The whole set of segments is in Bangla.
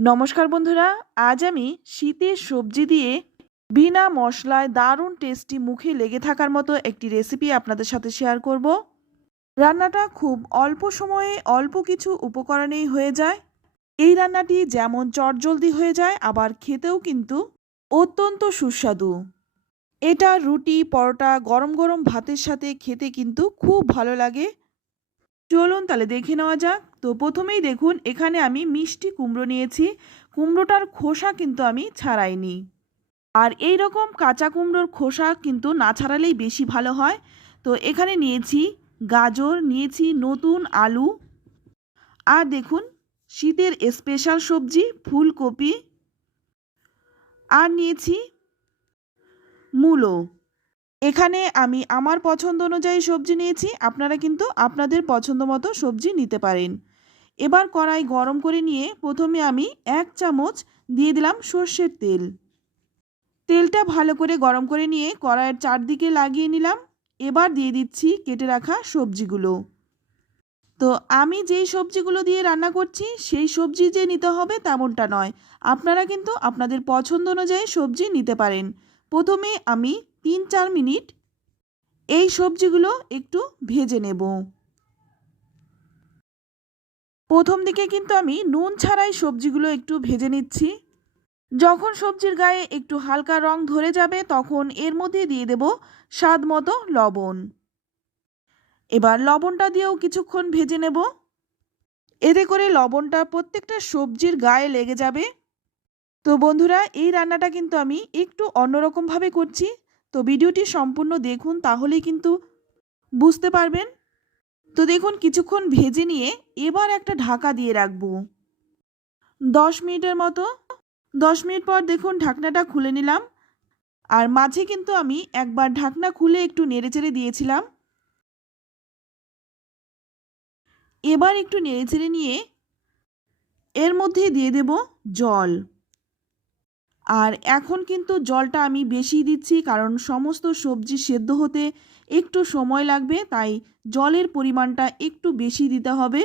নমস্কার বন্ধুরা, আজ আমি শীতের সবজি দিয়ে বিনা মশলায় দারুণ টেস্টি মুখে লেগে থাকার মতো একটি রেসিপি আপনাদের সাথে শেয়ার করব। রান্নাটা খুব অল্প সময়ে অল্প কিছু উপকরণেই হয়ে যায়। এই রান্নাটি যেমন চটজলদি হয়ে যায়, আবার খেতেও কিন্তু অত্যন্ত সুস্বাদু। এটা রুটি, পরোটা, গরম গরম ভাতের সাথে খেতে কিন্তু খুব ভালো লাগে। চলুন তাহলে দেখে নেওয়া যাক। তো প্রথমেই দেখুন, এখানে আমি মিষ্টি কুমড়ো নিয়েছি। কুমড়োটার খোসা কিন্তু আমি ছাড়াইনি। আর এই রকম কাঁচা কুমড়োর খোসা কিন্তু না ছাড়ালেই বেশি ভালো হয়। তো এখানে নিয়েছি গাজর, নিয়েছি নতুন আলু। আর দেখুন, শীতের স্পেশাল সবজি ফুলকপি। আর নিয়েছি মূলো। এখানে আমি আমার পছন্দ অনুযায়ী সবজি নিয়েছি, আপনারা কিন্তু আপনাদের পছন্দ মতো সবজি নিতে পারেন। এবার কড়াই গরম করে নিয়ে প্রথমে আমি এক চামচ দিয়ে দিলাম সর্ষের তেল। তেলটা ভালো করে গরম করে নিয়ে কড়াইয়ের চারদিকে লাগিয়ে নিলাম। এবার দিয়ে দিচ্ছি কেটে রাখা সবজিগুলো। তো আমি যেই সবজিগুলো দিয়ে রান্না করছি, সেই সবজি যে নিতে হবে তেমনটা নয়। আপনারা কিন্তু আপনাদের পছন্দ অনুযায়ী সবজি নিতে পারেন। প্রথমে আমি তিন চার মিনিট এই সবজিগুলো একটু ভেজে নেব। প্রথম দিকে কিন্তু আমি নুন ছাড়াই সবজিগুলো একটু ভেজে নিচ্ছি। যখন সবজির গায়ে একটু হালকা রং ধরে যাবে তখন এর মধ্যে দিয়ে দেব স্বাদ মতো লবণ। এবার লবণটা দিয়েও কিছুক্ষণ ভেজে নেব। এতে করে লবণটা প্রত্যেকটা সবজির গায়ে লেগে যাবে। তো বন্ধুরা, এই রান্নাটা কিন্তু আমি একটু অন্যরকমভাবে করছি। তো ভিডিওটি সম্পূর্ণ দেখুন তাহলেই কিন্তু বুঝতে পারবেন। তো দেখুন কিছুক্ষণ ভেজে নিয়ে এবার একটা ঢাকা দিয়ে রাখব। দশ মিনিটের মতো। দশ মিনিট পর দেখুন ঢাকনাটা খুলে নিলাম। আর মাঝে কিন্তু আমি একবার ঢাকনা খুলে একটু নেড়েচেড়ে দিয়েছিলাম। এবার একটু নেড়েচেড়ে নিয়ে এর মধ্যে দিয়ে দেব জল। আর এখন কিন্তু জলটা আমি বেশি দিচ্ছি, কারণ সমস্ত সবজি সেদ্ধ হতে একটু সময় লাগবে, তাই জলের পরিমাণটা একটু বেশি দিতে হবে।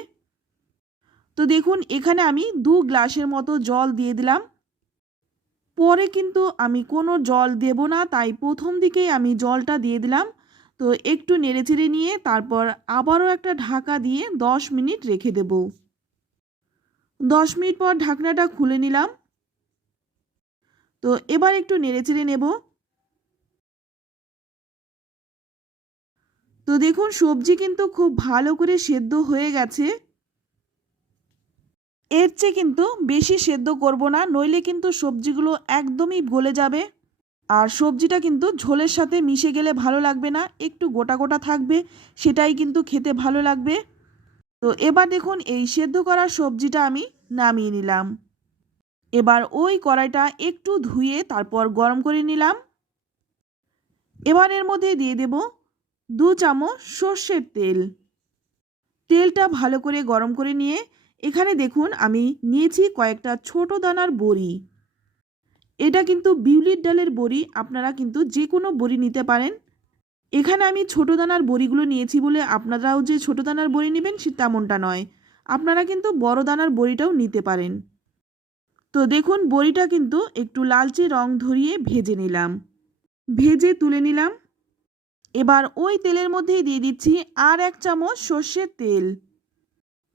তো দেখুন, এখানে আমি দু গ্লাসের মতো জল দিয়ে দিলাম। পরে কিন্তু আমি কোনো জল দেব না, তাই প্রথম দিকেই আমি জলটা দিয়ে দিলাম। তো একটু নেড়েচেড়ে নিয়ে তারপর আবারও একটা ঢাকা দিয়ে দশ মিনিট রেখে দেব। দশ মিনিট পর ঢাকনাটা খুলে নিলাম। তো এবার একটু নেড়েচেড়ে নেব। তো দেখুন, সবজি কিন্তু খুব ভালো করে সেদ্ধ হয়ে গেছে। এর চেয়ে কিন্তু বেশি সেদ্ধ করব না, নইলে কিন্তু সবজিগুলো একদমই গলে যাবে। আর সবজিটা কিন্তু ঝোলের সাথে মিশে গেলে ভালো লাগবে না, একটু গোটা গোটা থাকবে, সেটাই কিন্তু খেতে ভালো লাগবে। তো এবার দেখুন, এই সেদ্ধ করা সবজিটা আমি নামিয়ে নিলাম। এবার ওই কড়াইটা একটু ধুয়ে তারপর গরম করে নিলাম। এবার এর মধ্যে দিয়ে দেব দু চামচ সর্ষের তেল। তেলটা ভালো করে গরম করে নিয়ে এখানে দেখুন আমি নিয়েছি কয়েকটা ছোট দানার বড়ি। এটা কিন্তু বিউলির ডালের বড়ি, আপনারা কিন্তু যে কোনো বড়ি নিতে পারেন। এখানে আমি ছোট দানার বড়িগুলো নিয়েছি বলে আপনারাও যে ছোট দানার বড়ি নেবেন সে তেমনটা নয়। আপনারা কিন্তু বড় দানার বড়িটাও নিতে পারেন। তো দেখুন, বড়িটা কিন্তু একটু লালচে রং ধরিয়ে ভেজে নিলাম। ভেজে তুলে নিলাম। এবার ওই তেলের মধ্যেই দিয়ে দিচ্ছি আর এক চামচ সর্ষের তেল।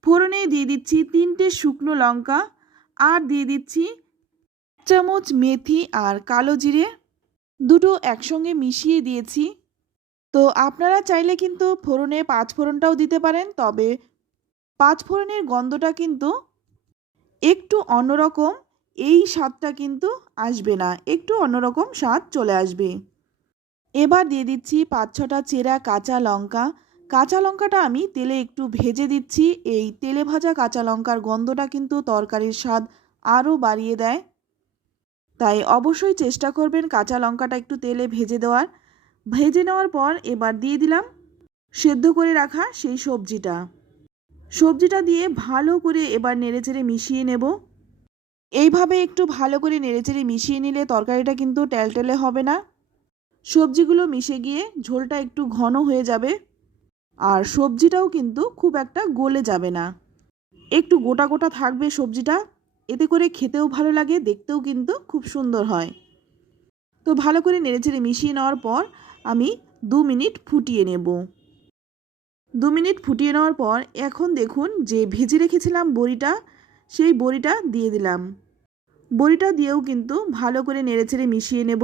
ফোড়নে দিয়ে দিচ্ছি তিনটে শুকনো লঙ্কা আর দিয়ে দিচ্ছি চামচ মেথি আর কালো জিরে। দুটো একসঙ্গে মিশিয়ে দিয়েছি। তো আপনারা চাইলে কিন্তু ফোড়নে পাঁচ ফোড়নটাও দিতে পারেন, তবে পাঁচ ফোড়নের গন্ধটা কিন্তু একটু অন্যরকম। এই স্বাদটা কিন্তু আসবে না, একটু অন্যরকম স্বাদ চলে আসবে। এবার দিয়ে দিচ্ছি পাঁচ ছটা চেরা কাঁচা লঙ্কা। কাঁচা লঙ্কাটা আমি তেলে একটু ভেজে দিচ্ছি। এই তেলে ভাজা কাঁচা লঙ্কার গন্ধটা কিন্তু তরকারির স্বাদ আরও বাড়িয়ে দেয়। তাই অবশ্যই চেষ্টা করবেন কাঁচা লঙ্কাটা একটু তেলে ভেজে দেওয়ার। ভেজে নেওয়ার পর এবার দিয়ে দিলাম সেদ্ধ করে রাখা সেই সবজিটা। সবজিটা দিয়ে ভালো করে এবার নেড়েচেড়ে মিশিয়ে নেব। এইভাবে একটু ভালো করে নেড়েচেড়ে মিশিয়ে নিলে তরকারিটা কিন্তু টেলটেলে হবে না। সবজিগুলো মিশে গিয়ে ঝোলটা একটু ঘন হয়ে যাবে আর সবজিটাও কিন্তু খুব একটা গলে যাবে না। একটু গোটা গোটা থাকবে সবজিটা, এতে করে খেতেও ভালো লাগে, দেখতেও কিন্তু খুব সুন্দর হয়। তো ভালো করে নেড়েচেড়ে মিশিয়ে নেওয়ার পর আমি দু মিনিট ফুটিয়ে নেব। দু মিনিট ফুটিয়ে নেওয়ার পর এখন দেখুন যে ভেজে রেখেছিলাম বড়িটা সেই বড়িটা দিয়ে দিলাম। বড়িটা দিয়েও কিন্তু ভালো করে নেড়েচেড়ে মিশিয়ে নেব।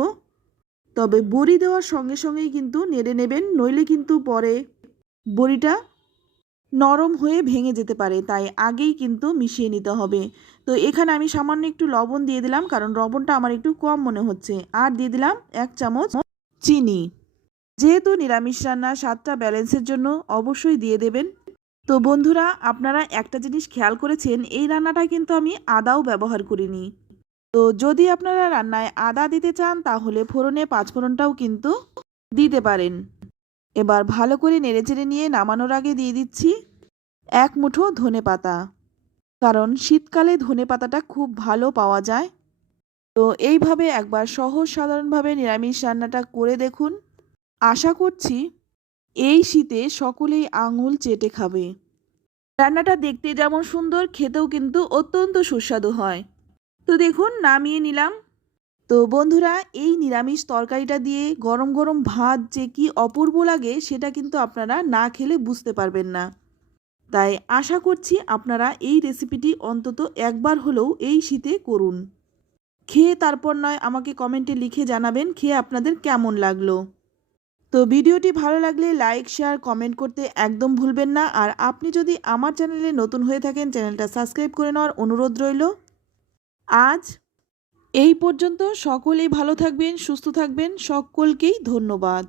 তবে বড়ি দেওয়ার সঙ্গে সঙ্গেই কিন্তু নেড়ে নেবেন, নইলে কিন্তু পরে বড়িটা নরম হয়ে ভেঙে যেতে পারে, তাই আগেই কিন্তু মিশিয়ে নিতে হবে। তো এখানে আমি সামান্য একটু লবণ দিয়ে দিলাম, কারণ লবণটা আমার একটু কম মনে হচ্ছে। আর দিয়ে দিলাম এক চামচ চিনি। যেহেতু নিরামিষ রান্না স্বাদটা ব্যালেন্সের জন্য অবশ্যই দিয়ে দেবেন। তো বন্ধুরা, আপনারা একটা জিনিস খেয়াল করেছেন, এই রান্নাটা কিন্তু আমি আদাও ব্যবহার করিনি। তো যদি আপনারা রান্নায় আদা দিতে চান, তাহলে ফোড়নে পাঁচফোড়নটাও কিন্তু দিতে পারেন। এবার ভালো করে নেড়েচেড়ে নিয়ে নামানোর আগে দিয়ে দিচ্ছি এক মুঠো ধনে পাতা। কারণ শীতকালে ধনে পাতাটা খুব ভালো পাওয়া যায়। তো এইভাবে একবার সহজ সাধারণভাবে নিরামিষ রান্নাটা করে দেখুন। আশা করছি এই শীতে সকলেই আঙুল চেটে খাবে। রান্নাটা দেখতে যেমন সুন্দর, খেতেও কিন্তু অত্যন্ত সুস্বাদু হয়। তো দেখুন, নামিয়ে নিলাম। তো বন্ধুরা, এই নিরামিষ তরকারিটা দিয়ে গরম গরম ভাত যে কি অপূর্ব লাগে, সেটা কিন্তু আপনারা না খেলে বুঝতে পারবেন না। তাই আশা করছি আপনারা এই রেসিপিটি অন্তত একবার হলেও এই শীতে করুন। খেয়ে তারপর নয়, আমাকে কমেন্টে লিখে জানাবেন, খেয়ে আপনাদের কেমন লাগল। তো ভিডিওটি ভালো লাগলে লাইক শেয়ার কমেন্ট করতে একদম ভুলবেন না। আর আপনি যদি আমার চ্যানেলে নতুন হয়ে থাকেন, চ্যানেলটা সাবস্ক্রাইব করে নেওয়ার অনুরোধ রইল। আজ এই পর্যন্ত সকলেই ভালো থাকবেন, সুস্থ থাকবেন। সকলকেই ধন্যবাদ।